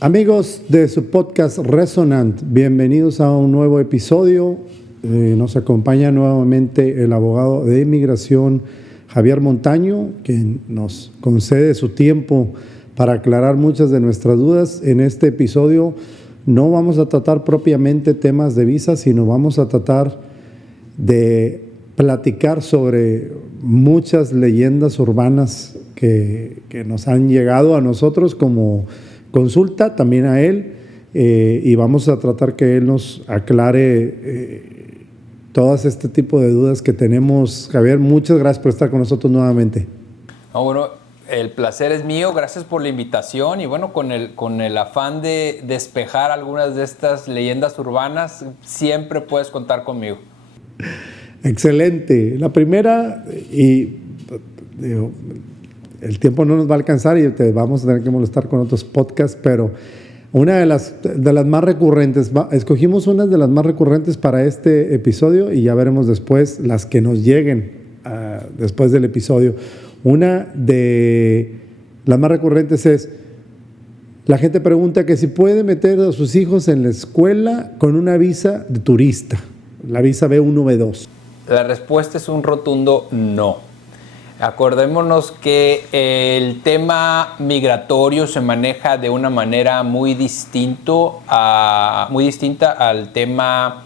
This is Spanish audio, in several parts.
Amigos de su podcast Resonant, bienvenidos a un nuevo episodio. Nos acompaña nuevamente el abogado de inmigración Javier Montaño, quien nos concede su tiempo para aclarar muchas de nuestras dudas. En este episodio no vamos a tratar propiamente temas de visa, sino vamos a tratar de platicar sobre muchas leyendas urbanas que nos han llegado a nosotros como consulta, también a él, y vamos a tratar que él nos aclare todas este tipo de dudas que tenemos. Javier, muchas gracias por estar con nosotros nuevamente. Bueno, el placer es mío, gracias por la invitación y bueno, con el afán de despejar algunas de estas leyendas urbanas, siempre puedes contar conmigo. Excelente. La primera, y digo, el tiempo no nos va a alcanzar y te vamos a tener que molestar con otros podcasts, pero una de las más recurrentes, escogimos unas de las más recurrentes para este episodio y ya veremos después las que nos lleguen después del episodio. Una de las más recurrentes es, la gente pregunta que si puede meter a sus hijos en la escuela con una visa de turista, la visa B1, B2. La respuesta es un rotundo no. Acordémonos que el tema migratorio se maneja de una manera muy distinta al tema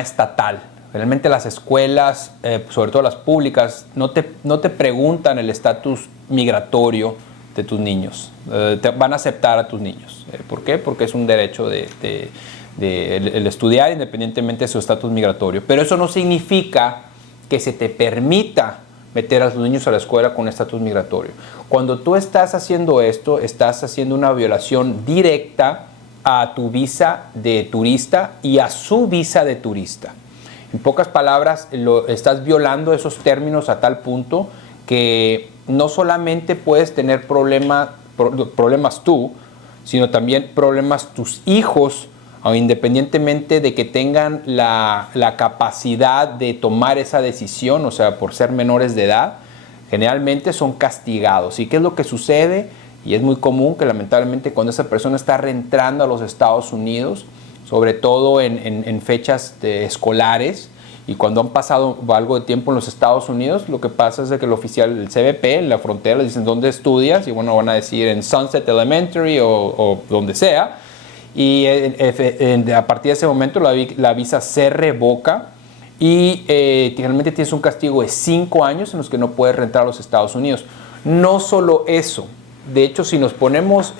estatal. Realmente las escuelas, sobre todo las públicas, no te preguntan el estatus migratorio de tus niños. Te van a aceptar a tus niños. ¿Por qué? Porque es un derecho el estudiar independientemente de su estatus migratorio. Pero eso no significa que se te permita meter a sus niños a la escuela con estatus migratorio. Cuando tú estás haciendo esto, estás haciendo una violación directa a tu visa de turista y a su visa de turista. En pocas palabras, estás violando esos términos a tal punto que no solamente puedes tener problemas tú, sino también problemas tus hijos, independientemente de que tengan la capacidad de tomar esa decisión, o sea, por ser menores de edad, generalmente son castigados. ¿Y qué es lo que sucede? Y es muy común que lamentablemente cuando esa persona está reentrando a los Estados Unidos, sobre todo en fechas escolares, y cuando han pasado algo de tiempo en los Estados Unidos, lo que pasa es que el oficial, el CBP, en la frontera, les dicen ¿dónde estudias? Y bueno, van a decir en Sunset Elementary o donde sea. Y a partir de ese momento la visa se revoca y generalmente tienes un castigo de 5 años en los que no puedes reentrar a los Estados Unidos. No solo eso, de hecho si nos ponemos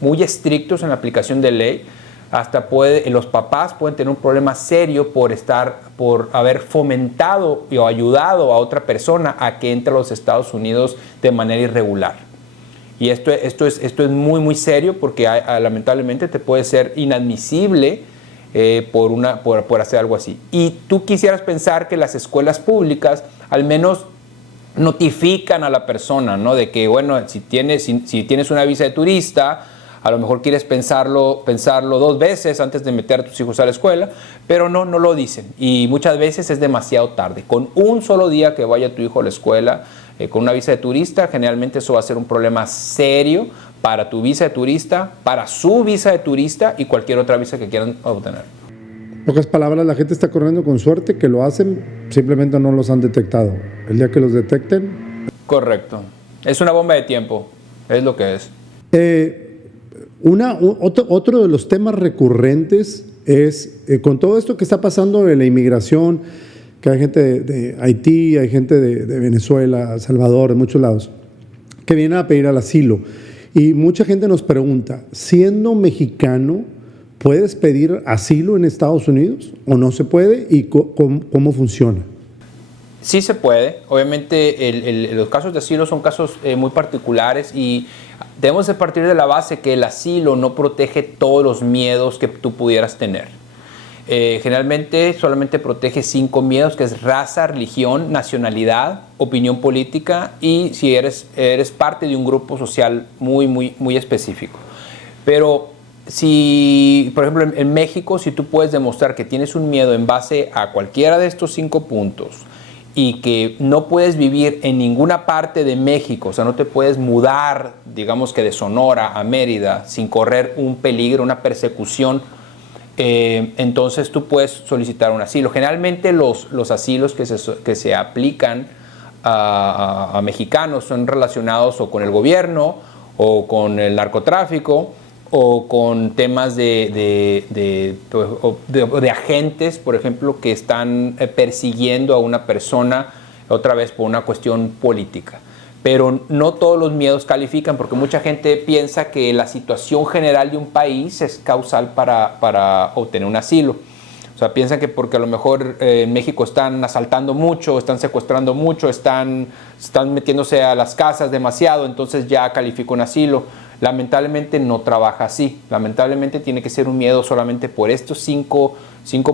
muy estrictos en la aplicación de ley, hasta los papás pueden tener un problema serio por haber fomentado o ayudado a otra persona a que entre a los Estados Unidos de manera irregular. Y esto es muy, muy serio porque lamentablemente te puede ser inadmisible por hacer algo así. Y tú quisieras pensar que las escuelas públicas al menos notifican a la persona, ¿no? De que, bueno, si tienes una visa de turista, a lo mejor quieres pensarlo 2 veces antes de meter a tus hijos a la escuela, pero no lo dicen. Y muchas veces es demasiado tarde. Con un solo día que vaya tu hijo a la escuela, con una visa de turista, generalmente eso va a ser un problema serio para tu visa de turista, para su visa de turista y cualquier otra visa que quieran obtener. En pocas palabras, la gente está corriendo con suerte que lo hacen, simplemente no los han detectado. El día que los detecten... Correcto. Es una bomba de tiempo, es lo que es. Otro de los temas recurrentes es, con todo esto que está pasando en la inmigración, que hay gente de Haití, hay gente de Venezuela, Salvador, de muchos lados, que vienen a pedir el asilo. Y mucha gente nos pregunta, siendo mexicano, ¿puedes pedir asilo en Estados Unidos o no se puede? ¿Y cómo funciona? Sí se puede. Obviamente los casos de asilo son casos muy particulares y debemos de partir de la base que el asilo no protege todos los miedos que tú pudieras tener. Generalmente solamente protege 5 miedos, que es raza, religión, nacionalidad, opinión política y si eres parte de un grupo social muy, muy, muy específico. Pero si, por ejemplo, en México, si tú puedes demostrar que tienes un miedo en base a cualquiera de estos 5 puntos y que no puedes vivir en ninguna parte de México, o sea, no te puedes mudar digamos que de Sonora a Mérida, sin correr un peligro, una persecución, entonces tú puedes solicitar un asilo. Generalmente los asilos que se aplican a mexicanos son relacionados o con el gobierno o con el narcotráfico o con temas de agentes, por ejemplo, que están persiguiendo a una persona, otra vez por una cuestión política. Pero no todos los miedos califican, porque mucha gente piensa que la situación general de un país es causal para obtener un asilo. O sea, piensan que porque a lo mejor en México están asaltando mucho, están secuestrando mucho, están metiéndose a las casas demasiado, entonces ya califica un asilo. Lamentablemente no trabaja así. Lamentablemente tiene que ser un miedo solamente por estos cinco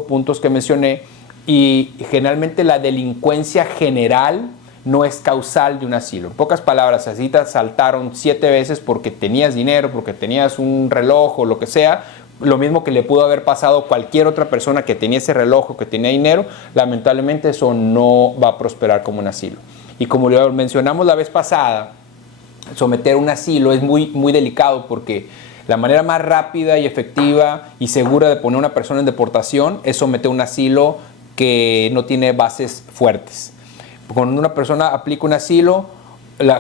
puntos que mencioné, y generalmente la delincuencia general no es causal de un asilo. En pocas palabras, así te asaltaron 7 veces porque tenías dinero, porque tenías un reloj o lo que sea, lo mismo que le pudo haber pasado a cualquier otra persona que tenía ese reloj o que tenía dinero, lamentablemente eso no va a prosperar como un asilo. Y como lo mencionamos la vez pasada, someter un asilo es muy, muy delicado, porque la manera más rápida y efectiva y segura de poner a una persona en deportación es someter un asilo que no tiene bases fuertes. Cuando una persona aplica un asilo,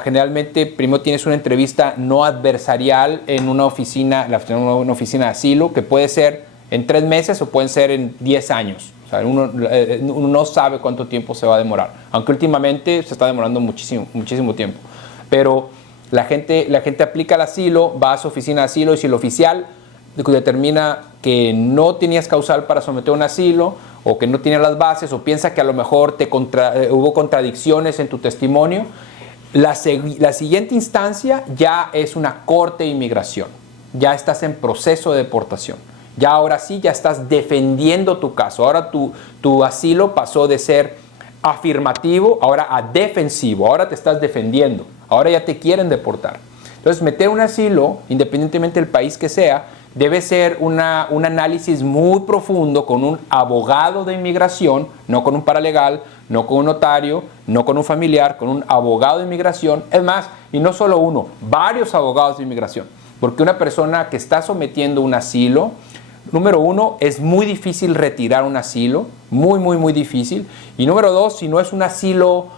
generalmente primero tienes una entrevista no adversarial en una oficina de asilo, que puede ser en 3 meses o pueden ser en 10 años. O sea, uno no sabe cuánto tiempo se va a demorar, aunque últimamente se está demorando muchísimo, muchísimo tiempo. Pero la gente aplica el asilo, va a su oficina de asilo, y si el oficial determina que no tenías causal para someter un asilo, o que no tiene las bases, o piensa que a lo mejor hubo contradicciones en tu testimonio, la siguiente instancia ya es una corte de inmigración. Ya estás en proceso de deportación. Ya ahora sí, ya estás defendiendo tu caso. Ahora tu asilo pasó de ser afirmativo ahora a defensivo. Ahora te estás defendiendo. Ahora ya te quieren deportar. Entonces, meter un asilo, independientemente del país que sea, debe ser un análisis muy profundo con un abogado de inmigración, no con un paralegal, no con un notario, no con un familiar, con un abogado de inmigración. Es más, y no solo uno, varios abogados de inmigración. Porque una persona que está sometiendo un asilo, número 1, es muy difícil retirar un asilo, muy, muy, muy difícil. Y número 2, si no es un asilo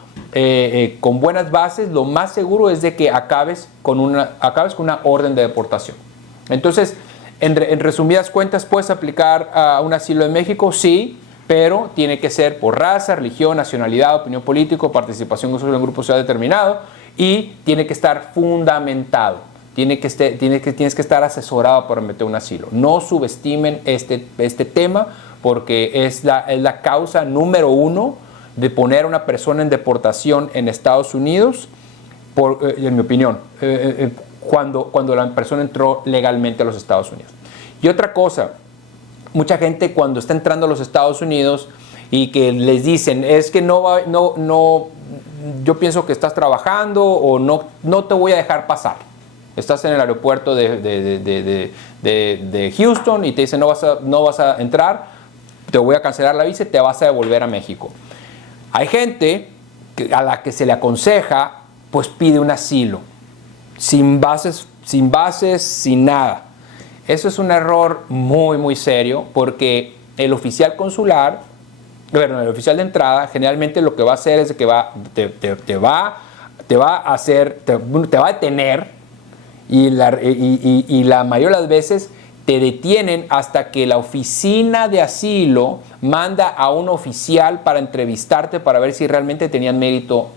con buenas bases, lo más seguro es de que acabes con una orden de deportación. Entonces, en resumidas cuentas, ¿puedes aplicar a un asilo en México? Sí, pero tiene que ser por raza, religión, nacionalidad, opinión política, participación en un grupo social determinado, y tiene que estar fundamentado. Tienes que estar asesorado para meter un asilo. No subestimen este tema, porque es la causa número 1 de poner a una persona en deportación en Estados Unidos, en mi opinión, cuando la persona entró legalmente a los Estados Unidos. Y otra cosa, mucha gente cuando está entrando a los Estados Unidos y que les dicen, es que yo pienso que estás trabajando, o no te voy a dejar pasar. Estás en el aeropuerto de Houston y te dicen, no vas a entrar, te voy a cancelar la visa y te vas a devolver a México. Hay gente a la que se le aconseja, pues pide un asilo, sin bases, sin nada. Eso es un error muy, muy serio, porque el oficial consular, bueno, el oficial de entrada, generalmente lo que va a hacer es que te va a detener, y la mayoría de las veces te detienen hasta que la oficina de asilo manda a un oficial para entrevistarte, para ver si realmente tenían mérito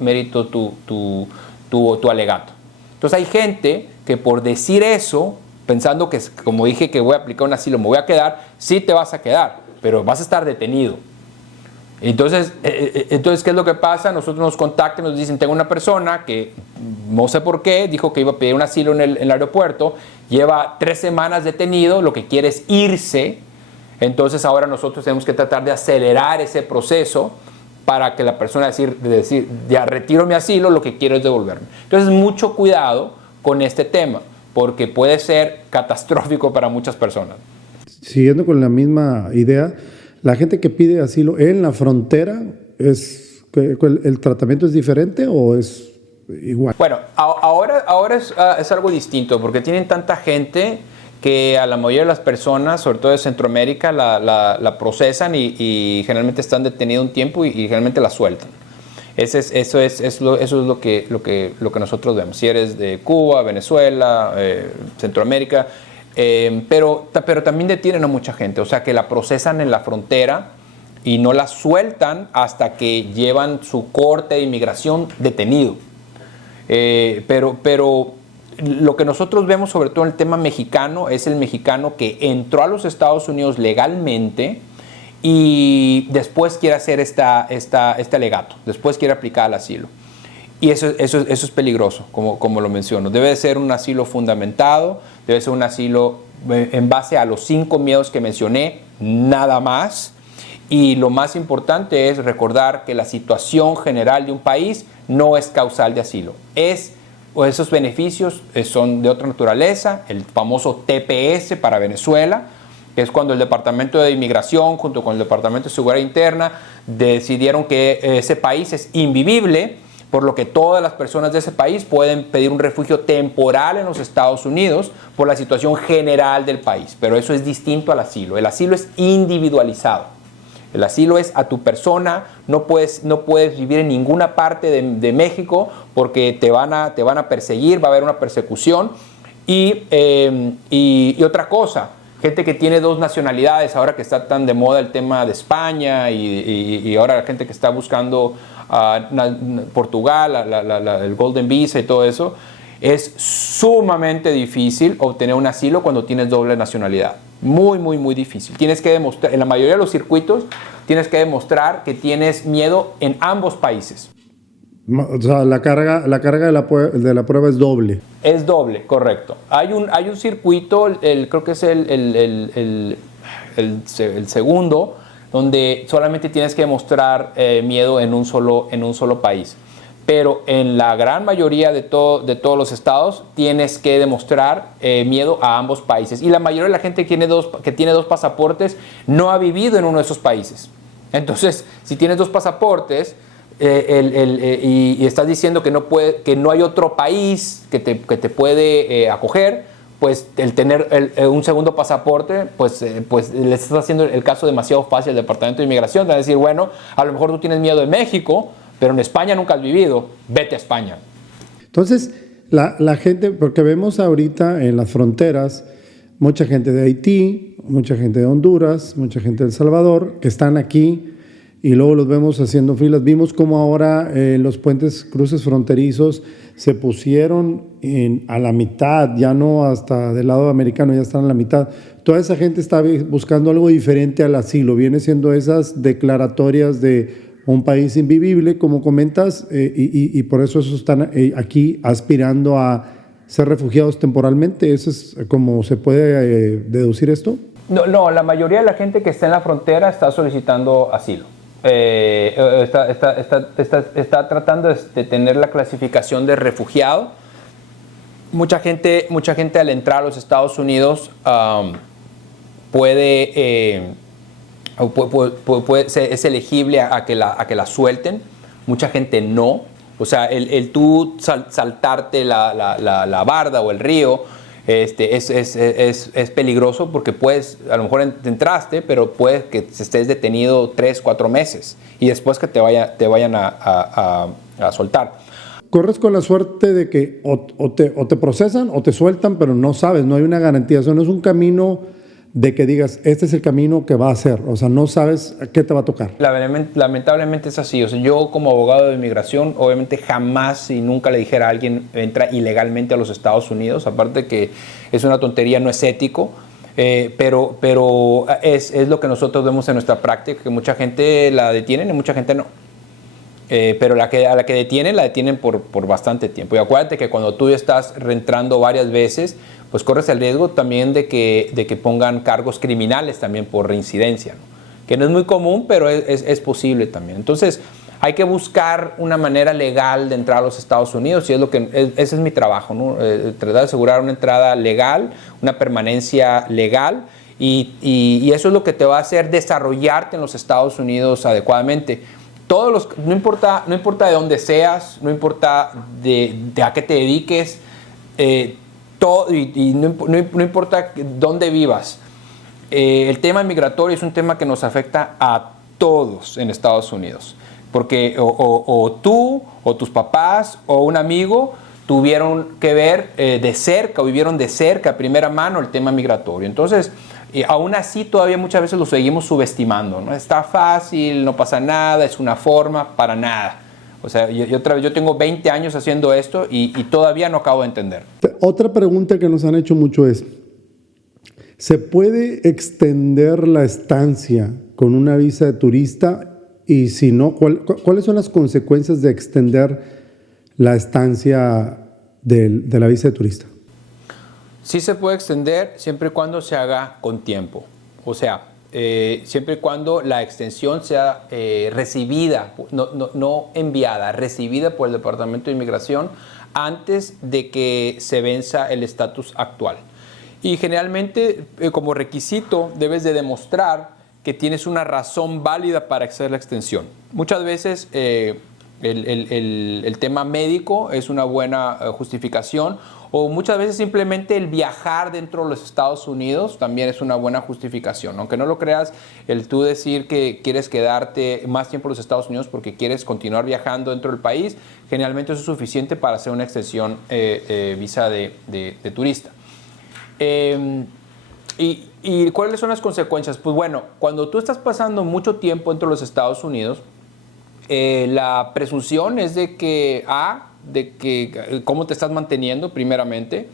tu alegato. Entonces hay gente que por decir eso, pensando que, como dije, que voy a aplicar un asilo, me voy a quedar, sí te vas a quedar, pero vas a estar detenido. Entonces, ¿qué es lo que pasa? Nosotros nos contactan, nos dicen, tengo una persona que no sé por qué, dijo que iba a pedir un asilo en el aeropuerto, lleva 3 semanas detenido, lo que quiere es irse. Entonces ahora nosotros tenemos que tratar de acelerar ese proceso para que la persona decir, ya retiro mi asilo, lo que quiero es devolverme. Entonces, mucho cuidado con este tema, porque puede ser catastrófico para muchas personas. Siguiendo con la misma idea, la gente que pide asilo en la frontera, ¿el tratamiento es diferente o es igual. Bueno, ahora es algo distinto porque tienen tanta gente que a la mayoría de las personas, sobre todo de Centroamérica, la procesan y generalmente están detenidos un tiempo y generalmente la sueltan. Eso es lo que nosotros vemos. Si eres de Cuba, Venezuela, Centroamérica, pero también detienen a mucha gente, o sea que la procesan en la frontera y no la sueltan hasta que llevan su corte de inmigración detenido. Pero lo que nosotros vemos, sobre todo en el tema mexicano, es el mexicano que entró a los Estados Unidos legalmente y después quiere hacer este alegato, después quiere aplicar el asilo. Y eso es peligroso, como lo menciono. Debe ser un asilo fundamentado, debe ser un asilo en base a los 5 miedos que mencioné, nada más. Y lo más importante es recordar que la situación general de un país no es causal de asilo. Esos beneficios son de otra naturaleza, el famoso TPS para Venezuela, que es cuando el Departamento de Inmigración junto con el Departamento de Seguridad Interna decidieron que ese país es invivible, por lo que todas las personas de ese país pueden pedir un refugio temporal en los Estados Unidos por la situación general del país. Pero eso es distinto al asilo. El asilo es individualizado. El asilo es a tu persona, no puedes vivir en ninguna parte de México porque te van a perseguir, va a haber una persecución. Y otra cosa, gente que tiene 2 nacionalidades, ahora que está tan de moda el tema de España y ahora la gente que está buscando Portugal, el Golden Visa y todo eso, es sumamente difícil obtener un asilo cuando tienes doble nacionalidad. Muy, muy, muy difícil. Tienes que demostrar, en la mayoría de los circuitos, tienes que demostrar que tienes miedo en ambos países. O sea, la carga de la prueba es doble. Es doble, correcto. Hay un circuito, creo que es el segundo, donde solamente tienes que demostrar miedo en un solo país. Pero en la gran mayoría de todos los estados tienes que demostrar miedo a ambos países. Y la mayoría de la gente que tiene 2 pasaportes no ha vivido en uno de esos países. Entonces, si tienes 2 pasaportes y estás diciendo que no hay otro país que te puede acoger, pues el tener un segundo pasaporte, pues le estás haciendo el caso demasiado fácil al Departamento de Inmigración. Te van a decir, bueno, a lo mejor tú tienes miedo de México, pero en España nunca has vivido, vete a España. Entonces, la gente, porque vemos ahorita en las fronteras mucha gente de Haití, mucha gente de Honduras, mucha gente de El Salvador, que están aquí y luego los vemos haciendo filas. Vimos cómo ahora los cruces fronterizos se pusieron a la mitad, ya no hasta del lado americano, ya están a la mitad. Toda esa gente está buscando algo diferente al asilo, viene siendo esas declaratorias de un país invivible, como comentas, y por eso están aquí aspirando a ser refugiados temporalmente. ¿Eso es como se puede deducir esto? No, la mayoría de la gente que está en la frontera está solicitando asilo. Está tratando de tener la clasificación de refugiado. Mucha gente al entrar a los Estados Unidos es elegible a que la suelten. Mucha gente no. O sea, el tú saltarte la barda o el río es peligroso porque puedes, a lo mejor entraste, pero puede que estés detenido 3-4 meses y después que te vayan a soltar. Corres con la suerte de que o te procesan o te sueltan, pero no sabes, no hay una garantía. Eso no es un camino de que digas, este es el camino que va a ser. O sea, no sabes qué te va a tocar. Lamentablemente es así. O sea, yo como abogado de inmigración, obviamente jamás y nunca le dijera a alguien entra ilegalmente a los Estados Unidos. Aparte que es una tontería, no es ético. Pero es lo que nosotros vemos en nuestra práctica, que mucha gente la detienen y mucha gente no. Pero a la que detienen, la detienen por bastante tiempo. Y acuérdate que cuando tú estás reentrando varias veces, pues corres el riesgo también de que pongan cargos criminales también por reincidencia, ¿no? Que no es muy común, pero es posible también. Entonces, hay que buscar una manera legal de entrar a los Estados Unidos y ese es mi trabajo, ¿no? Tratar de asegurar una entrada legal, una permanencia legal y eso es lo que te va a hacer desarrollarte en los Estados Unidos adecuadamente. no importa de dónde seas, no importa de a qué te dediques, no importa dónde vivas. El tema migratorio es un tema que nos afecta a todos en Estados Unidos, porque o tú, o tus papás, o un amigo tuvieron que ver de cerca, o vivieron de cerca, a primera mano, el tema migratorio. Entonces, aún así, todavía muchas veces lo seguimos subestimando, ¿no? Está fácil, no pasa nada, es una forma, para nada. O sea, yo tengo 20 años haciendo esto y todavía no acabo de entender. Otra pregunta que nos han hecho mucho es, ¿se puede extender la estancia con una visa de turista? Y si no, ¿cuáles son las consecuencias de extender la estancia de la visa de turista? Sí se puede extender siempre y cuando se haga con tiempo. O sea, siempre y cuando la extensión sea recibida, no enviada, recibida por el Departamento de Inmigración antes de que se venza el estatus actual. Y generalmente, como requisito, debes de demostrar que tienes una razón válida para hacer la extensión. Muchas veces el tema médico es una buena justificación, o muchas veces simplemente el viajar dentro de los Estados Unidos también es una buena justificación. Aunque no lo creas, el tú decir que quieres quedarte más tiempo en los Estados Unidos porque quieres continuar viajando dentro del país, generalmente eso es suficiente para hacer una extensión visa de turista. ¿Y cuáles son las consecuencias? Pues bueno, cuando tú estás pasando mucho tiempo dentro de los Estados Unidos, la presunción es de que cómo te estás manteniendo primeramente,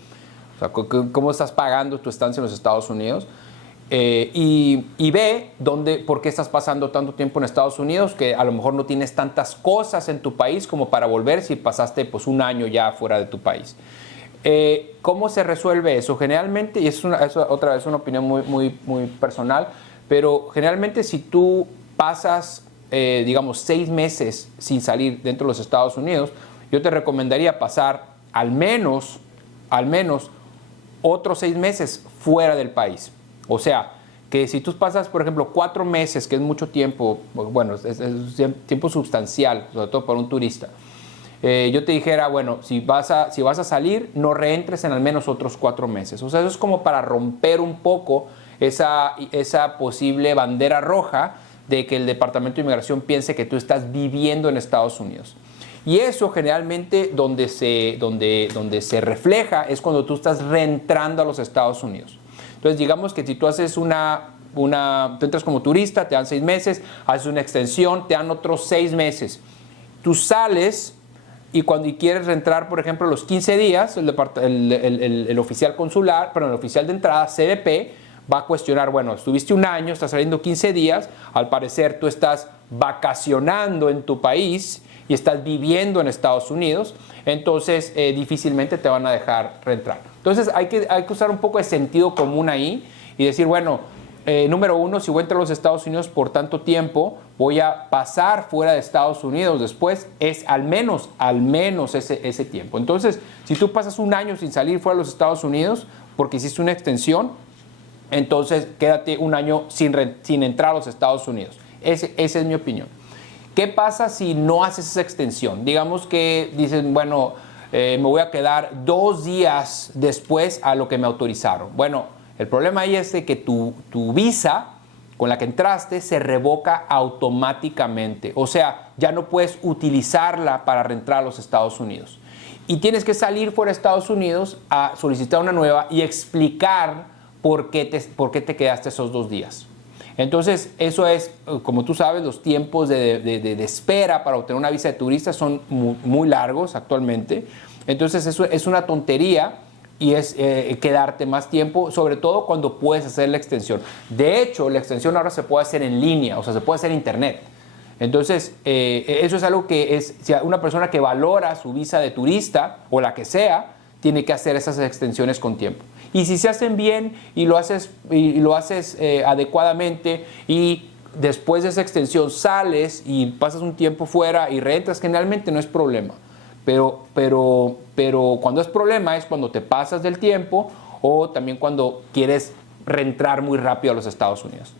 o sea, cómo estás pagando tu estancia en los Estados Unidos, y B, por qué estás pasando tanto tiempo en Estados Unidos, que a lo mejor no tienes tantas cosas en tu país como para volver si pasaste pues un año ya fuera de tu país. ¿Cómo se resuelve eso? Generalmente, y es otra vez una opinión muy personal, pero generalmente si tú pasas, digamos, 6 meses sin salir dentro de los Estados Unidos, yo te recomendaría pasar al menos otros 6 meses fuera del país. O sea, que si tú pasas, por ejemplo, 4 meses, que es mucho tiempo, bueno, es tiempo sustancial, sobre todo para un turista, yo te dijera, bueno, si vas a salir, no reentres en al menos otros 4 meses. O sea, eso es como para romper un poco esa posible bandera roja de que el Departamento de Inmigración piense que tú estás viviendo en Estados Unidos. Y eso generalmente donde se refleja es cuando tú estás reentrando a los Estados Unidos. Entonces, digamos que si tú haces tú entras como turista, te dan 6 meses, haces una extensión, te dan otros 6 meses. Tú sales y cuando quieres reentrar, por ejemplo, los 15 días, el oficial consular, el oficial de entrada, CBP, va a cuestionar, bueno, estuviste un año, estás saliendo 15 días, al parecer tú estás vacacionando en tu país y estás viviendo en Estados Unidos, entonces difícilmente te van a dejar reentrar. Entonces hay que usar un poco de sentido común ahí y decir, bueno, número uno, si voy a entrar a los Estados Unidos por tanto tiempo, voy a pasar fuera de Estados Unidos después, es al menos ese tiempo. Entonces, si tú pasas un año sin salir fuera de los Estados Unidos porque hiciste una extensión, entonces quédate un año sin entrar a los Estados Unidos. Esa es mi opinión. ¿Qué pasa si no haces esa extensión? Digamos que dicen, bueno, me voy a quedar 2 días después a lo que me autorizaron. Bueno, el problema ahí es de que tu visa con la que entraste se revoca automáticamente. O sea, ya no puedes utilizarla para reentrar a los Estados Unidos. Y tienes que salir fuera de Estados Unidos a solicitar una nueva y explicar por qué te quedaste esos 2 días. Entonces, eso es, como tú sabes, los tiempos de espera para obtener una visa de turista son muy largos actualmente. Entonces, eso es una tontería y es quedarte más tiempo, sobre todo cuando puedes hacer la extensión. De hecho, la extensión ahora se puede hacer en línea, o sea, se puede hacer en internet. Entonces, eso es algo que si una persona que valora su visa de turista o la que sea, tiene que hacer esas extensiones con tiempo. Y si se hacen bien y lo haces adecuadamente y después de esa extensión sales y pasas un tiempo fuera y reentras, generalmente no es problema. Pero cuando es problema es cuando te pasas del tiempo o también cuando quieres reentrar muy rápido a los Estados Unidos.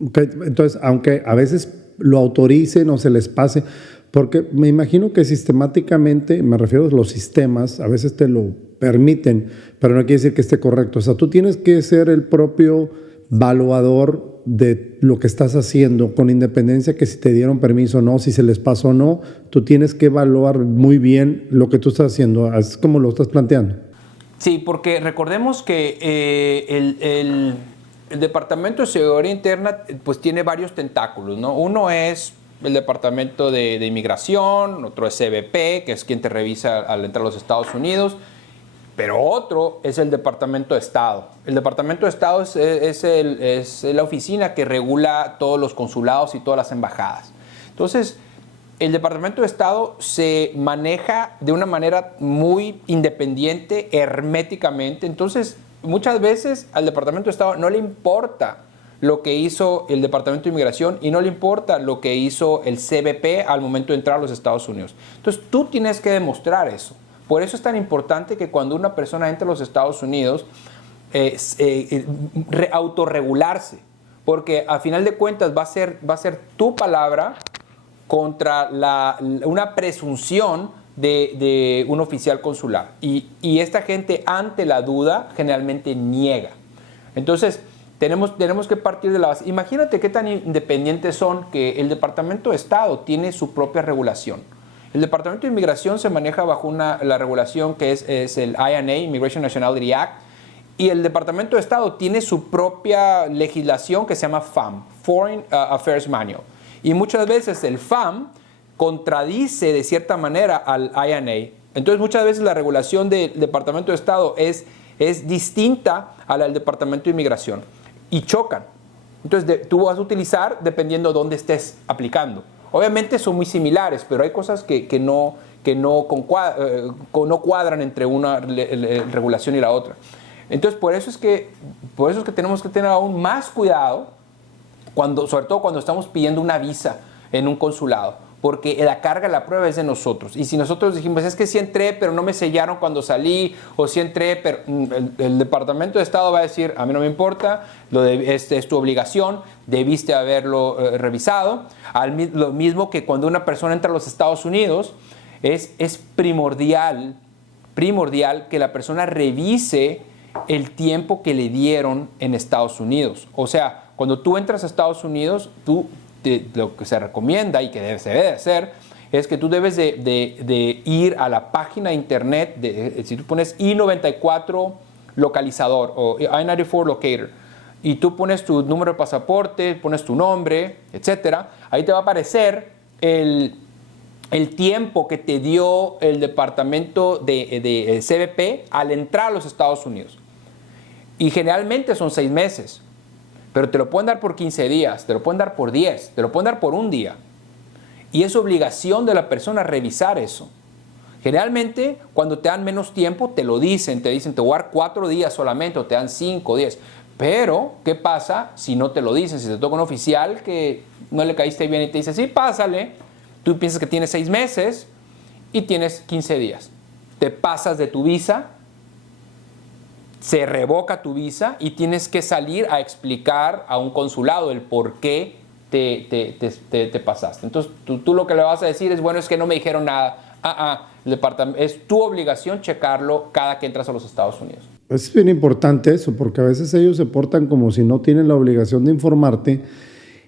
Okay, entonces, aunque a veces lo autoricen o se les pase. Porque me imagino que sistemáticamente, me refiero a los sistemas, a veces te lo permiten, pero no quiere decir que esté correcto. O sea, tú tienes que ser el propio evaluador de lo que estás haciendo, con independencia que si te dieron permiso o no, si se les pasó o no, tú tienes que evaluar muy bien lo que tú estás haciendo, es como lo estás planteando. Sí, porque recordemos que el Departamento de Seguridad Interna pues tiene varios tentáculos, ¿no? Uno es el Departamento de Inmigración, otro es CBP, que es quien te revisa al entrar a los Estados Unidos, pero otro es el Departamento de Estado. El Departamento de Estado es la oficina que regula todos los consulados y todas las embajadas. Entonces, el Departamento de Estado se maneja de una manera muy independiente, herméticamente. Entonces, muchas veces al Departamento de Estado no le importa lo que hizo el Departamento de Inmigración y no le importa lo que hizo el CBP al momento de entrar a los Estados Unidos. Entonces, tú tienes que demostrar eso. Por eso es tan importante que cuando una persona entra a los Estados Unidos, autorregularse, porque a final de cuentas va a ser tu palabra contra una presunción de un oficial consular. Y esta gente, ante la duda, generalmente niega. Entonces, tenemos que partir de la base. Imagínate qué tan independientes son que el Departamento de Estado tiene su propia regulación. El Departamento de Inmigración se maneja bajo la regulación que es el INA, Immigration Nationality Act, y el Departamento de Estado tiene su propia legislación que se llama FAM, Foreign Affairs Manual. Y muchas veces el FAM contradice de cierta manera al INA. Entonces muchas veces la regulación del Departamento de Estado es distinta a la del Departamento de Inmigración y chocan. Entonces tú vas a utilizar dependiendo de dónde estés aplicando. Obviamente son muy similares, pero hay cosas que no cuadran entre una regulación y la otra. Entonces por eso es que tenemos que tener aún más cuidado, sobre todo cuando estamos pidiendo una visa en un consulado, porque la carga de la prueba es de nosotros. Y si nosotros dijimos, es que sí entré, pero no me sellaron cuando salí, o sí entré, pero el Departamento de Estado va a decir, a mí no me importa, es tu obligación, debiste haberlo revisado. Lo mismo que cuando una persona entra a los Estados Unidos, es primordial que la persona revise el tiempo que le dieron en Estados Unidos. O sea, cuando tú entras a Estados Unidos, lo que se recomienda y que se debe de hacer es que tú debes de ir a la página de internet, si tú pones I-94 localizador o I-94 locator, y tú pones tu número de pasaporte, pones tu nombre, etcétera, ahí te va a aparecer el tiempo que te dio el departamento de CBP al entrar a los Estados Unidos. Y generalmente son 6 meses. Pero te lo pueden dar por 15 días, te lo pueden dar por 10, te lo pueden dar por un día. Y es obligación de la persona revisar eso. Generalmente, cuando te dan menos tiempo, te dicen, te voy a dar 4 días solamente, o te dan 5, 10. Pero, ¿qué pasa si no te lo dicen? Si te toca un oficial que no le caíste bien y te dice, sí, pásale, tú piensas que tienes 6 meses y tienes 15 días. Te pasas de tu visa, se revoca tu visa y tienes que salir a explicar a un consulado el por qué te pasaste. Entonces, tú lo que le vas a decir es, bueno, es que no me dijeron nada. Es tu obligación checarlo cada que entras a los Estados Unidos. Es bien importante eso, porque a veces ellos se portan como si no tienen la obligación de informarte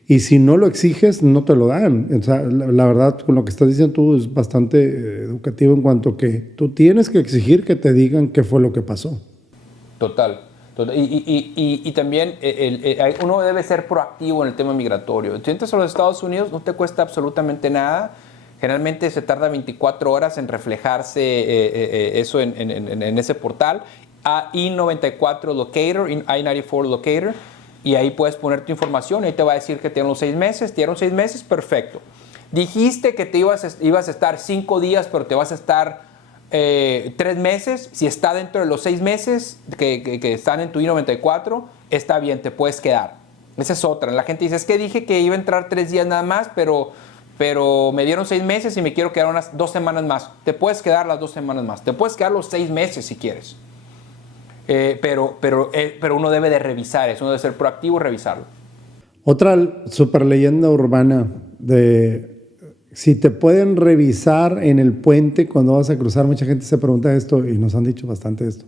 y si no lo exiges, no te lo dan. O sea, la verdad, con lo que estás diciendo tú es bastante educativo en cuanto que tú tienes que exigir que te digan qué fue lo que pasó. Total. Y también uno debe ser proactivo en el tema migratorio. Si entras a los Estados Unidos, no te cuesta absolutamente nada. Generalmente se tarda 24 horas en reflejarse eso en ese portal. I-94 Locator, I-94 Locator, y ahí puedes poner tu información. Ahí te va a decir que te dieron los 6 meses. Te dieron 6 meses, perfecto. Dijiste que te ibas a estar 5 días, pero te vas a estar 3 meses. Si está dentro de los 6 meses que están en tu I-94, está bien, te puedes quedar. Esa es otra. La gente dice, es que dije que iba a entrar 3 días nada más, pero me dieron 6 meses y me quiero quedar unas 2 semanas más. Te puedes quedar las 2 semanas más. Te puedes quedar los 6 meses si quieres. Pero uno debe de revisar eso, uno debe ser proactivo y revisarlo. Otra super leyenda urbana de si te pueden revisar en el puente cuando vas a cruzar. Mucha gente se pregunta esto y nos han dicho bastante esto.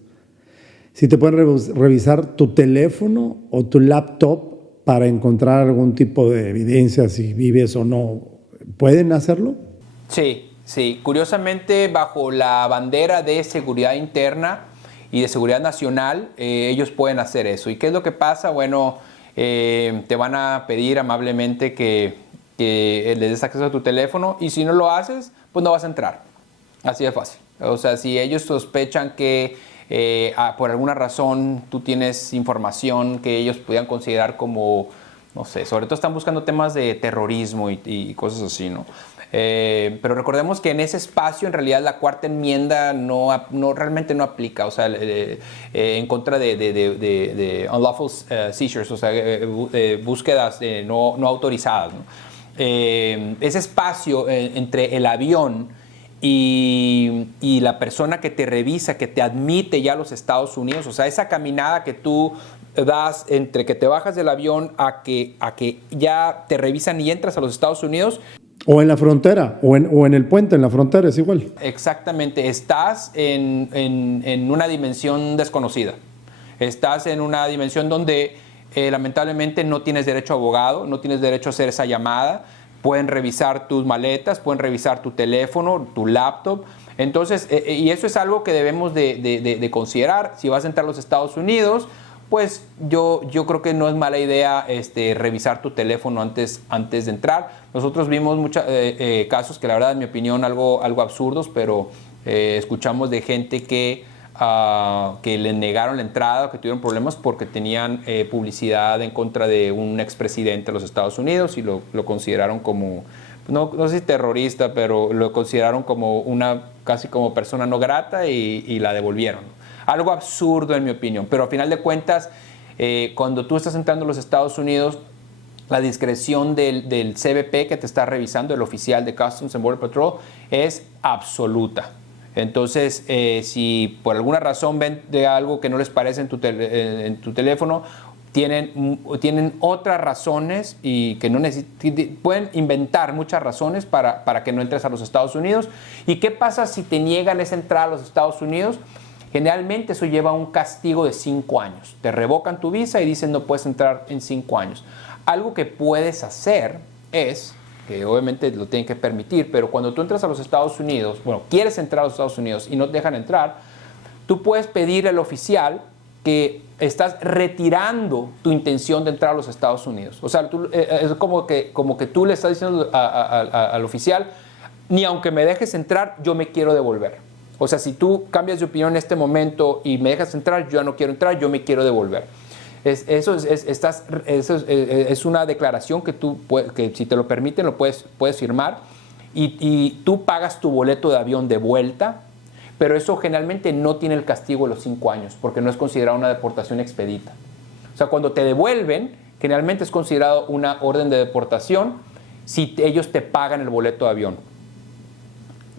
Si te pueden revisar tu teléfono o tu laptop para encontrar algún tipo de evidencia, si vives o no, ¿pueden hacerlo? Sí, sí. Curiosamente, bajo la bandera de seguridad interna y de seguridad nacional, ellos pueden hacer eso. ¿Y qué es lo que pasa? Bueno, te van a pedir amablemente que les des acceso a tu teléfono, y si no lo haces, pues no vas a entrar. Así de fácil. O sea, si ellos sospechan que por alguna razón tú tienes información que ellos pudieran considerar como, no sé, sobre todo están buscando temas de terrorismo y cosas así, ¿no? Pero recordemos que en ese espacio en realidad la cuarta enmienda realmente no aplica, o sea, en contra de unlawful seizures, o sea, búsquedas no autorizadas, ¿no? Ese espacio entre el avión y la persona que te revisa, que te admite ya a los Estados Unidos, o sea, esa caminada que tú das entre que te bajas del avión a que ya te revisan y entras a los Estados Unidos. O en la frontera, o en el puente, en la frontera, es igual. Exactamente, estás en una dimensión desconocida. Estás en una dimensión donde lamentablemente no tienes derecho a abogado, no tienes derecho a hacer esa llamada. Pueden revisar tus maletas, pueden revisar tu teléfono, tu laptop. Entonces, y eso es algo que debemos de considerar. Si vas a entrar a los Estados Unidos, pues yo creo que no es mala idea revisar tu teléfono antes de entrar. Nosotros vimos muchos casos que la verdad, en mi opinión, algo absurdos, pero escuchamos de gente que le negaron la entrada, que tuvieron problemas porque tenían publicidad en contra de un expresidente de los Estados Unidos y lo consideraron como, no sé si terrorista, pero lo consideraron como casi como persona no grata y la devolvieron. Algo absurdo en mi opinión, pero al final de cuentas, cuando tú estás entrando a los Estados Unidos, la discreción del CBP que te está revisando, el oficial de Customs and Border Patrol, es absoluta. Entonces, si por alguna razón ven de algo que no les parece en tu teléfono, tienen otras razones y que no pueden inventar muchas razones para que no entres a los Estados Unidos. ¿Y qué pasa si te niegan esa entrada a los Estados Unidos? Generalmente eso lleva a un castigo de 5 años. Te revocan tu visa y dicen no puedes entrar en 5 años. Algo que puedes hacer es, que obviamente lo tienen que permitir, pero cuando tú entras a los Estados Unidos, quieres entrar a los Estados Unidos y no te dejan entrar, tú puedes pedir al oficial que estás retirando tu intención de entrar a los Estados Unidos. O sea, es como que tú le estás diciendo al oficial, ni aunque me dejes entrar, yo me quiero devolver. O sea, si tú cambias de opinión en este momento y me dejas entrar, yo ya no quiero entrar, yo me quiero devolver. Eso es una declaración que si te lo permiten, lo puedes firmar y tú pagas tu boleto de avión de vuelta, pero eso generalmente no tiene el castigo de los 5 años porque no es considerado una deportación expedita. O sea, cuando te devuelven, generalmente es considerado una orden de deportación si ellos te pagan el boleto de avión.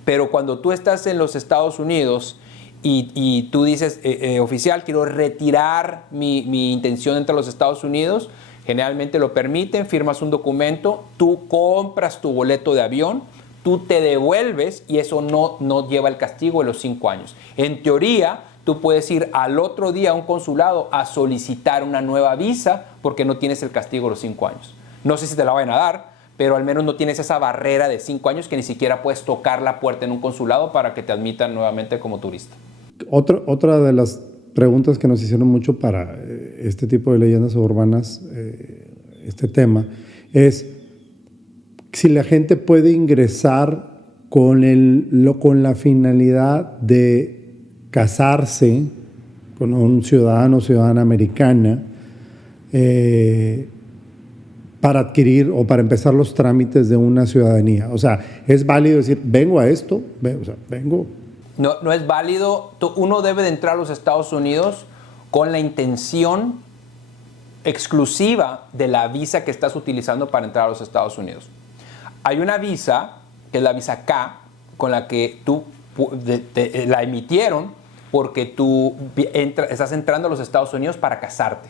Pero cuando tú estás en los Estados Unidos y tú dices, oficial, quiero retirar mi intención de entrar a los Estados Unidos, generalmente lo permiten, firmas un documento, tú compras tu boleto de avión, tú te devuelves y eso no lleva el castigo de los 5 años. En teoría, tú puedes ir al otro día a un consulado a solicitar una nueva visa porque no tienes el castigo de los 5 años. No sé si te la vayan a dar, pero al menos no tienes esa barrera de 5 años que ni siquiera puedes tocar la puerta en un consulado para que te admitan nuevamente como turista. Otra de las preguntas que nos hicieron mucho para este tipo de leyendas urbanas, este tema, es si la gente puede ingresar con la finalidad de casarse con un ciudadano o ciudadana americana, para adquirir o para empezar los trámites de una ciudadanía. O sea, ¿es válido decir, vengo a esto? Vengo. No es válido. Uno debe de entrar a los Estados Unidos con la intención exclusiva de la visa que estás utilizando para entrar a los Estados Unidos. Hay una visa, que es la visa K, con la que la emitieron porque tú estás entrando a los Estados Unidos para casarte.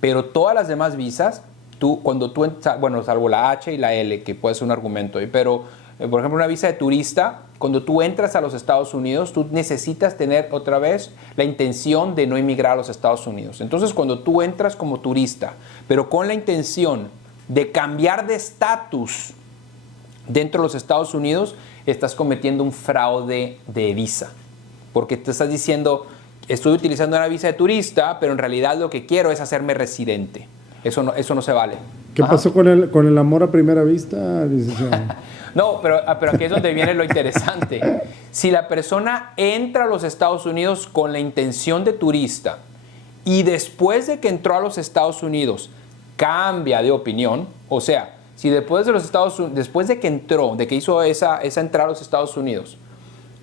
Pero todas las demás visas cuando tú, bueno, salvo la H y la L, que puede ser un argumento ahí, pero, por ejemplo, una visa de turista, cuando tú entras a los Estados Unidos, tú necesitas tener otra vez la intención de no emigrar a los Estados Unidos. Entonces, cuando tú entras como turista, pero con la intención de cambiar de estatus dentro de los Estados Unidos, estás cometiendo un fraude de visa. Porque te estás diciendo, estoy utilizando una visa de turista, pero en realidad lo que quiero es hacerme residente. Eso no se vale. ¿Qué pasó con el amor a primera vista, licenciado? No, pero aquí es donde viene lo interesante. Si la persona entra a los Estados Unidos con la intención de turista y después de que entró a los Estados Unidos cambia de opinión, o sea, si después de que entró, de que hizo esa entrada a los Estados Unidos,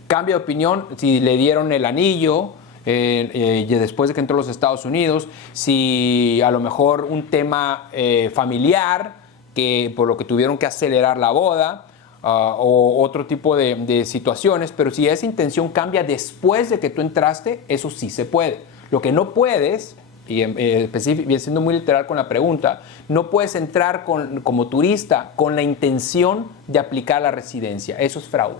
cambia de opinión, si le dieron el anillo, después de que entró a los Estados Unidos, si a lo mejor un tema familiar, que por lo que tuvieron que acelerar la boda, o otro tipo de situaciones, pero si esa intención cambia después de que tú entraste, eso sí se puede. Lo que no puedes, y siendo muy literal con la pregunta, no puedes entrar como turista con la intención de aplicar la residencia. Eso es fraude.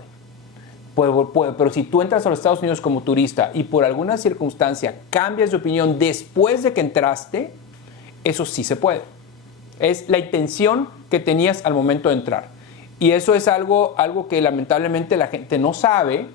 Pero si tú entras a los Estados Unidos como turista y por alguna circunstancia cambias de opinión después de que entraste, eso sí se puede. Es la intención que tenías al momento de entrar. Y eso es algo que lamentablemente la gente no sabe.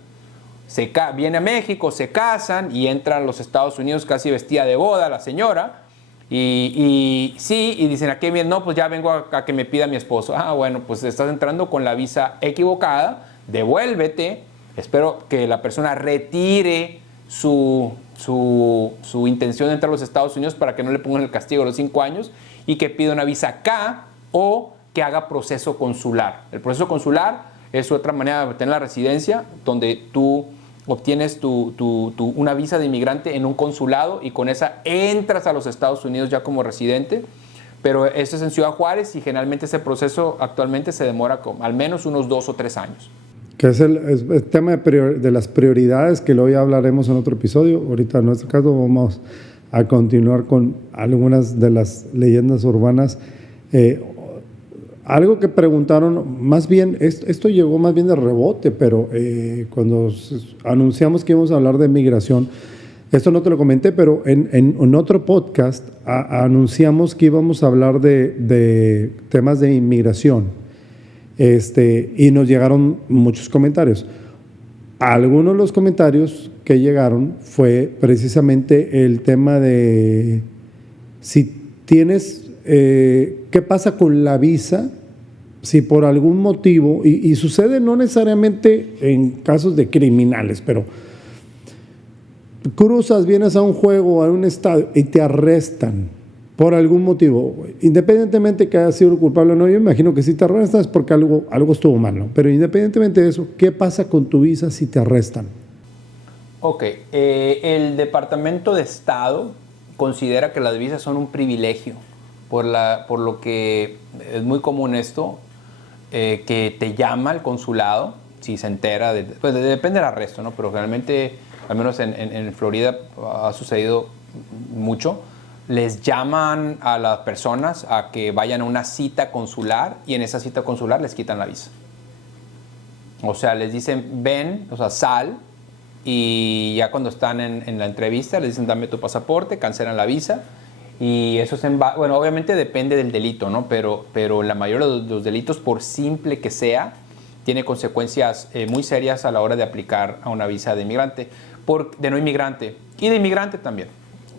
Viene a México, se casan y entran a los Estados Unidos casi vestida de boda la señora. Y dicen, ¿a qué viene? No, pues ya vengo a que me pida mi esposo. Ah, bueno, pues estás entrando con la visa equivocada, devuélvete. Espero que la persona retire su intención de entrar a los Estados Unidos para que no le pongan el castigo de los 5 años y que pida una visa acá o que haga proceso consular. El proceso consular es otra manera de obtener la residencia, donde tú obtienes una visa de inmigrante en un consulado y con esa entras a los Estados Unidos ya como residente. Pero eso es en Ciudad Juárez y generalmente ese proceso actualmente se demora al menos unos 2 o 3 años. Que es el tema de las prioridades, que luego ya hablaremos en otro episodio. Ahorita en nuestro caso vamos a continuar con algunas de las leyendas urbanas. Algo que preguntaron, más bien, esto llegó más bien de rebote, pero cuando anunciamos que íbamos a hablar de migración, esto no te lo comenté, pero en otro podcast anunciamos que íbamos a hablar de temas de inmigración. Y nos llegaron muchos comentarios. Algunos de los comentarios que llegaron fue precisamente el tema de si tienes, ¿qué pasa con la visa? Si por algún motivo, y sucede no necesariamente en casos de criminales, pero cruzas, vienes a un juego, a un estadio y te arrestan por algún motivo, independientemente que haya sido culpable o no. Yo imagino que si te arrestan es porque algo estuvo mal, ¿no? Pero independientemente de eso, ¿qué pasa con tu visa si te arrestan? Ok, el Departamento de Estado considera que las visas son un privilegio, por lo que es muy común esto, que te llama el consulado, si se entera, pues depende del arresto, ¿no? Pero realmente, al menos en Florida ha sucedido mucho. Les llaman a las personas a que vayan a una cita consular y en esa cita consular les quitan la visa. O sea, les dicen, ven, o sea, sal, y ya cuando están en la entrevista les dicen, dame tu pasaporte, cancelan la visa. Y eso bueno, obviamente depende del delito, ¿no? Pero la mayoría de los delitos, por simple que sea, tiene consecuencias muy serias a la hora de aplicar a una visa de inmigrante, de no inmigrante y de inmigrante también.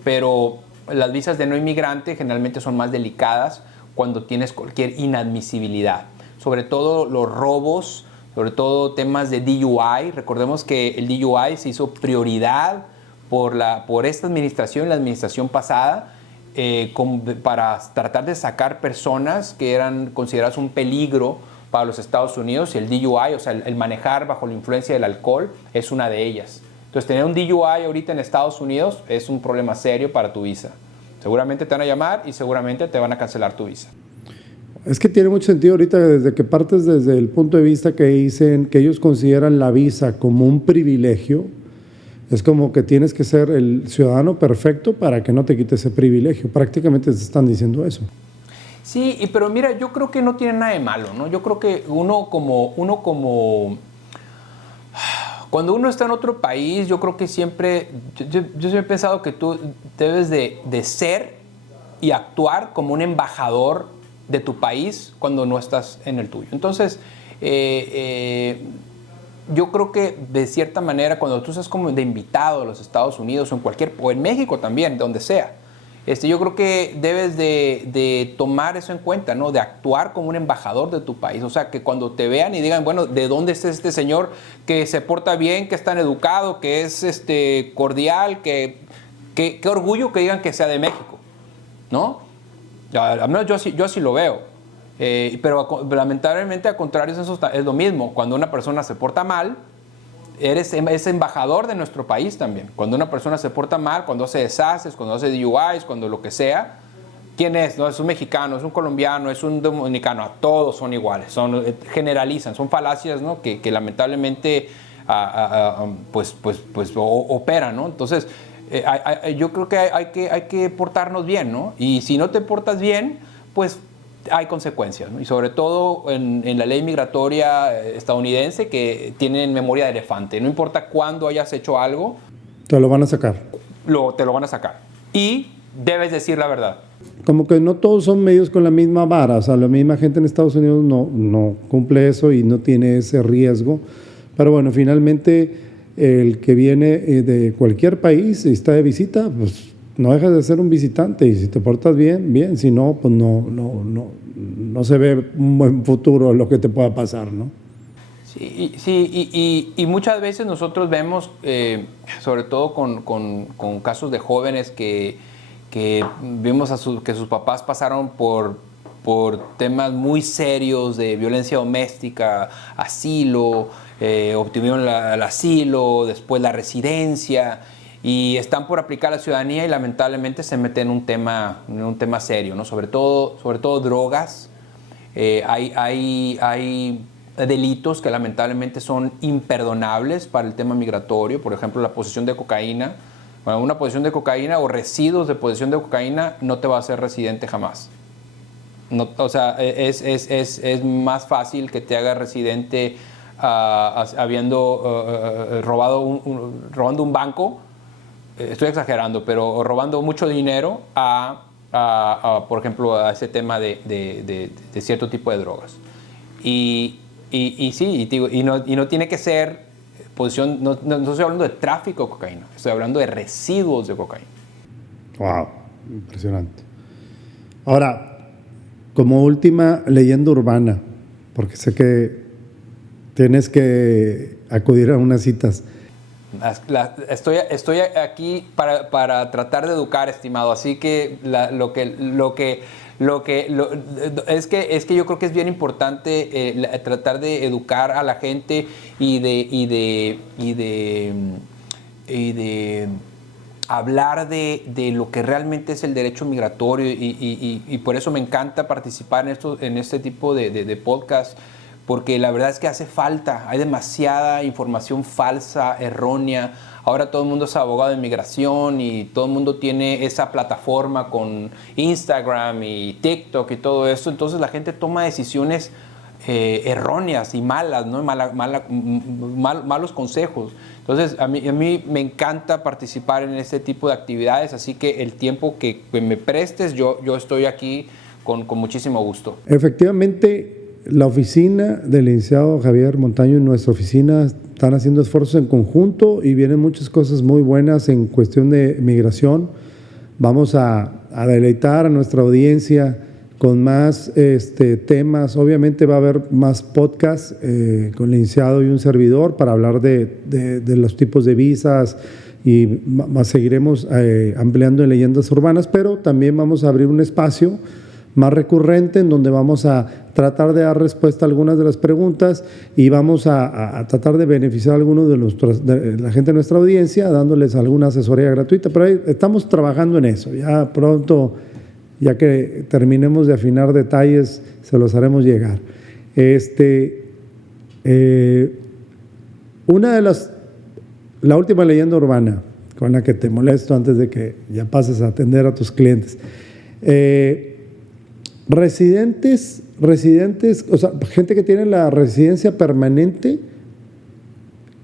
Pero las visas de no inmigrante generalmente son más delicadas cuando tienes cualquier inadmisibilidad. Sobre todo los robos, sobre todo temas de DUI. Recordemos que el DUI se hizo prioridad por esta administración, la administración pasada, para tratar de sacar personas que eran consideradas un peligro para los Estados Unidos. Y el DUI, o sea, el manejar bajo la influencia del alcohol, es una de ellas. Entonces, tener un DUI ahorita en Estados Unidos es un problema serio para tu visa. Seguramente te van a llamar y seguramente te van a cancelar tu visa. Es que tiene mucho sentido ahorita desde que partes desde el punto de vista que dicen que ellos consideran la visa como un privilegio. Es como que tienes que ser el ciudadano perfecto para que no te quite ese privilegio. Prácticamente te están diciendo eso. Sí, pero mira, yo creo que no tiene nada de malo, ¿no? Yo creo que cuando uno está en otro país, yo creo que siempre, yo siempre he pensado que tú debes de ser y actuar como un embajador de tu país cuando no estás en el tuyo. Entonces, yo creo que de cierta manera, cuando tú estás como de invitado a los Estados Unidos o en México también, donde sea, yo creo que debes de tomar eso en cuenta, ¿no? De actuar como un embajador de tu país. O sea, que cuando te vean y digan, bueno, ¿de dónde es este señor que se porta bien, que es tan educado, que es cordial, qué orgullo que digan que sea de México, ¿no? Al menos yo así lo veo. Pero lamentablemente, al contrario, eso es lo mismo. Cuando una persona se porta mal, es embajador de nuestro país también. Cuando una persona se porta mal, cuando hace desastres, cuando hace DUIs, cuando lo que sea, ¿quién es? No es un mexicano, es un colombiano, es un dominicano, todos son iguales, generalizan, son falacias, ¿no? que lamentablemente pues operan, ¿no? Entonces, yo creo que hay que portarnos bien, ¿no? Y si no te portas bien, pues hay consecuencias, ¿no? Y sobre todo en la ley migratoria estadounidense, que tienen memoria de elefante. No importa cuándo hayas hecho algo, te lo van a sacar. Te lo van a sacar. Y debes decir la verdad. Como que no todos son medios con la misma vara. O sea, la misma gente en Estados Unidos no cumple eso y no tiene ese riesgo. Pero bueno, finalmente el que viene de cualquier país y está de visita, pues no dejas de ser un visitante, y si te portas bien, bien, si no, pues no se ve un buen futuro en lo que te pueda pasar, ¿no? Sí, y muchas veces nosotros vemos, sobre todo con casos de jóvenes que vimos que sus papás pasaron por temas muy serios de violencia doméstica, asilo, obtuvieron el asilo, después la residencia, y están por aplicar la ciudadanía y lamentablemente se meten en un tema serio, ¿no? Sobre todo drogas. Hay delitos que lamentablemente son imperdonables para el tema migratorio. Por ejemplo, la posesión de cocaína. Bueno, una posesión de cocaína o residuos de posesión de cocaína no te va a hacer residente jamás. No, o sea, es más fácil que te haga residente habiendo robando un banco. Estoy exagerando, pero robando mucho dinero por ejemplo, a ese tema de cierto tipo de drogas. Y sí, no tiene que ser posesión, no estoy hablando de tráfico de cocaína, estoy hablando de residuos de cocaína. Wow, impresionante. Ahora, como última leyenda urbana, porque sé que tienes que acudir a unas citas. Estoy aquí para tratar de educar, estimado, así que es que yo creo que es bien importante tratar de educar a la gente y de hablar de lo que realmente es el derecho migratorio, y por eso me encanta participar en este tipo de podcast, porque la verdad es que hace falta, hay demasiada información falsa, errónea. Ahora todo el mundo es abogado de inmigración y todo el mundo tiene esa plataforma con Instagram y TikTok y todo eso. Entonces la gente toma decisiones erróneas y malas, ¿no? Malos consejos. Entonces a mí me encanta participar en este tipo de actividades, así que el tiempo que me prestes, yo estoy aquí con muchísimo gusto. Efectivamente, la oficina del licenciado Javier Montaño y nuestra oficina están haciendo esfuerzos en conjunto y vienen muchas cosas muy buenas en cuestión de migración. Vamos a deleitar a nuestra audiencia con más temas. Obviamente va a haber más podcasts con el licenciado y un servidor para hablar de los tipos de visas, y seguiremos ampliando en leyendas urbanas, pero también vamos a abrir un espacio más recurrente en donde vamos a tratar de dar respuesta a algunas de las preguntas y vamos a tratar de beneficiar a algunos de la gente de nuestra audiencia dándoles alguna asesoría gratuita, pero ahí estamos trabajando en eso. Ya pronto, ya que terminemos de afinar detalles, se los haremos llegar. La última leyenda urbana con la que te molesto antes de que ya pases a atender a tus clientes. residentes, o sea, gente que tiene la residencia permanente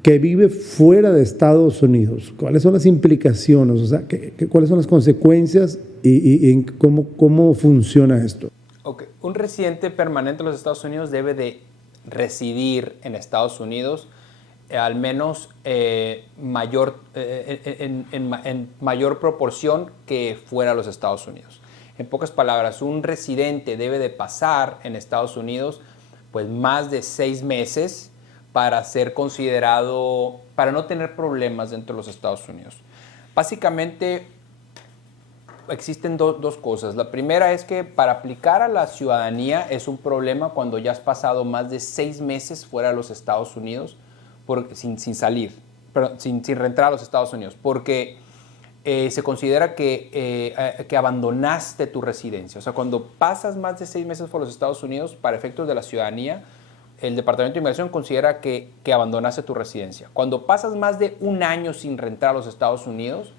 que vive fuera de Estados Unidos. ¿Cuáles son las implicaciones? O sea, ¿cuáles son las consecuencias y cómo funciona esto? Okay. Un residente permanente de los Estados Unidos debe de residir en Estados Unidos al menos en mayor proporción que fuera de los Estados Unidos. En pocas palabras, un residente debe de pasar en Estados Unidos pues más de 6 meses para ser considerado, para no tener problemas dentro de los Estados Unidos. Básicamente existen dos cosas. La primera es que para aplicar a la ciudadanía es un problema cuando ya has pasado más de 6 meses fuera de los Estados Unidos sin salir, sin reentrar a los Estados Unidos, porque se considera que abandonaste tu residencia. O sea, cuando pasas más de 6 meses por los Estados Unidos, para efectos de la ciudadanía, el Departamento de Inmigración considera que abandonaste tu residencia. Cuando pasas más de 1 año sin reentrar a los Estados Unidos,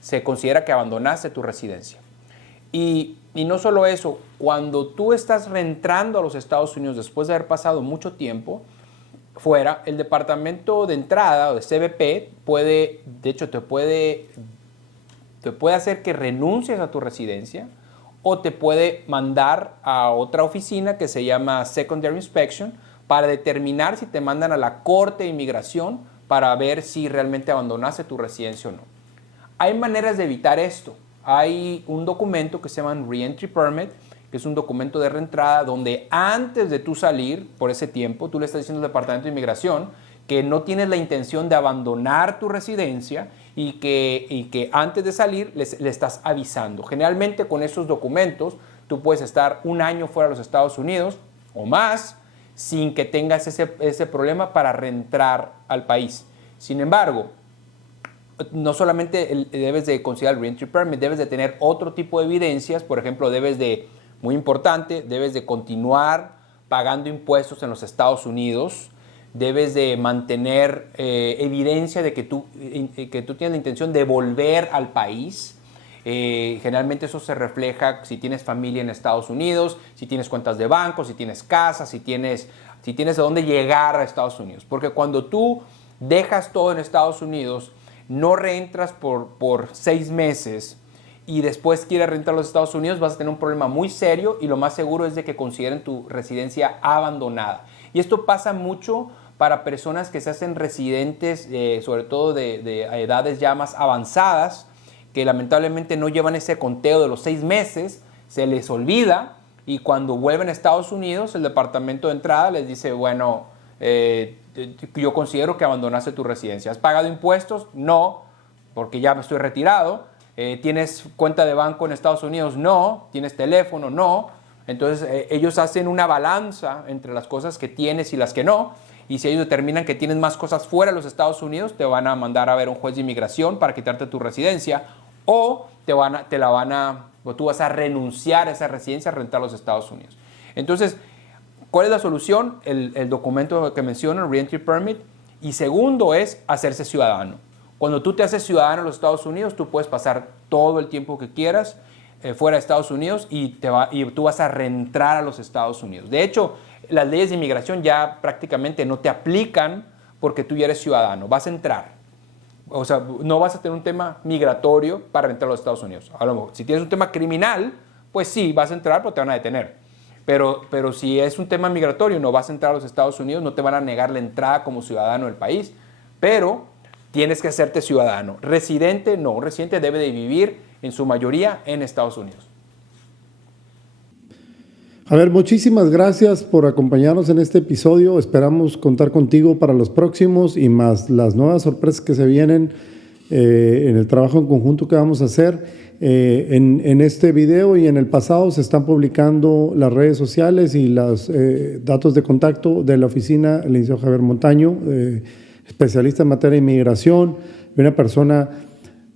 se considera que abandonaste tu residencia. Y no solo eso, cuando tú estás reentrando a los Estados Unidos después de haber pasado mucho tiempo fuera, el Departamento de Entrada o de CBP te puede hacer que renuncies a tu residencia o te puede mandar a otra oficina que se llama Secondary Inspection para determinar si te mandan a la Corte de Inmigración para ver si realmente abandonaste tu residencia o no. Hay maneras de evitar esto. Hay un documento que se llama Reentry Permit, que es un documento de reentrada donde antes de tú salir por ese tiempo, tú le estás diciendo al Departamento de Inmigración que no tienes la intención de abandonar tu residencia y que antes de salir le estás avisando. Generalmente con esos documentos tú puedes estar 1 año fuera de los Estados Unidos o más sin que tengas ese problema para reentrar al país. Sin embargo, no solamente debes de considerar el Reentry Permit, debes de tener otro tipo de evidencias. Por ejemplo, muy importante, debes de continuar pagando impuestos en los Estados Unidos, debes de mantener evidencia de que tú tienes la intención de volver al país. Generalmente eso se refleja si tienes familia en Estados Unidos, si tienes cuentas de banco, si tienes casa, si tienes a dónde llegar a Estados Unidos. Porque cuando tú dejas todo en Estados Unidos, no reentras por 6 meses y después quieres reentrar a los Estados Unidos, vas a tener un problema muy serio y lo más seguro es de que consideren tu residencia abandonada. Y esto pasa mucho para personas que se hacen residentes, sobre todo de edades ya más avanzadas, que lamentablemente no llevan ese conteo de los 6 meses, se les olvida y cuando vuelven a Estados Unidos, el Departamento de Entrada les dice, bueno, yo considero que abandonaste tu residencia. ¿Has pagado impuestos? No, porque ya me estoy retirado. ¿Tienes cuenta de banco en Estados Unidos? No. ¿Tienes teléfono? No. Entonces ellos hacen una balanza entre las cosas que tienes y las que no. Y si ellos determinan que tienes más cosas fuera de los Estados Unidos, te van a mandar a ver a un juez de inmigración para quitarte tu residencia o tú vas a renunciar a esa residencia a rentar a los Estados Unidos. Entonces, ¿cuál es la solución? El documento que menciono, el Reentry Permit. Y segundo es hacerse ciudadano. Cuando tú te haces ciudadano en los Estados Unidos, tú puedes pasar todo el tiempo que quieras fuera de Estados Unidos y tú vas a reentrar a los Estados Unidos. De hecho, las leyes de inmigración ya prácticamente no te aplican porque tú ya eres ciudadano. Vas a entrar. O sea, no vas a tener un tema migratorio para entrar a los Estados Unidos. A lo mejor, si tienes un tema criminal, pues sí, vas a entrar, pero te van a detener. Pero si es un tema migratorio, no vas a entrar a los Estados Unidos, no te van a negar la entrada como ciudadano del país, pero tienes que hacerte ciudadano. Residente, no. Un residente debe de vivir en su mayoría en Estados Unidos. A ver, muchísimas gracias por acompañarnos en este episodio. Esperamos contar contigo para los próximos y más las nuevas sorpresas que se vienen en el trabajo en conjunto que vamos a hacer. En este video y en el pasado se están publicando las redes sociales y los datos de contacto de la oficina, el licenciado Javier Montaño, especialista en materia de inmigración, una persona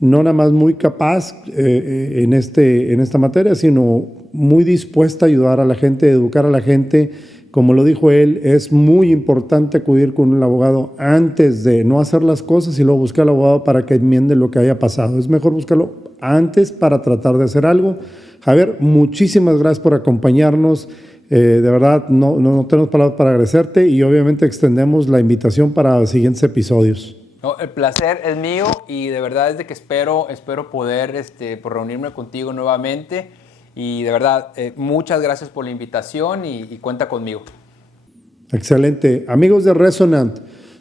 no nada más muy capaz en esta materia, sino muy dispuesta a ayudar a la gente, a educar a la gente. Como lo dijo él, es muy importante acudir con un abogado antes de no hacer las cosas y luego buscar al abogado para que enmiende lo que haya pasado. Es mejor buscarlo antes para tratar de hacer algo. Javier, muchísimas gracias por acompañarnos. De verdad, no tenemos palabras para agradecerte y obviamente extendemos la invitación para siguientes episodios. No, el placer es mío y de verdad es de que espero poder por reunirme contigo nuevamente y de verdad muchas gracias por la invitación y cuenta conmigo. Excelente. Amigos de Resonant,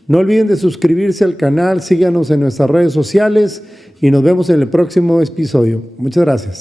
no olviden de suscribirse al canal, síganos en nuestras redes sociales y nos vemos en el próximo episodio. Muchas gracias.